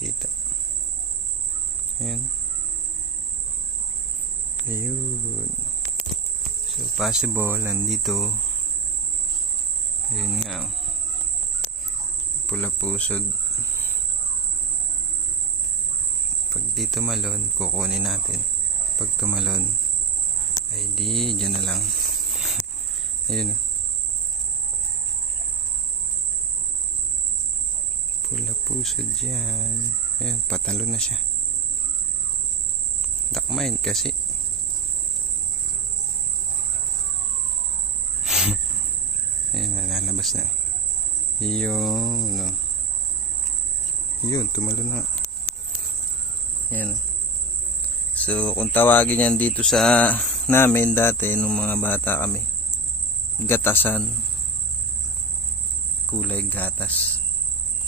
kita. Ayan. Ayun. So possible nandito. Ayun nga. Pula pusod. Pag di tumalon, kukunin natin. Pag tumalon, ay di, dyan na lang. Ayun. Pula pusod dyan. Ayun, patalo na siya. Dakmain kasi. Ayun, nalalabas na. Yung, no. Yun, tumalo na. Ayan. So, kung tawagin yan dito sa namin dati, nung mga bata kami, gatasan. Kulay gatas.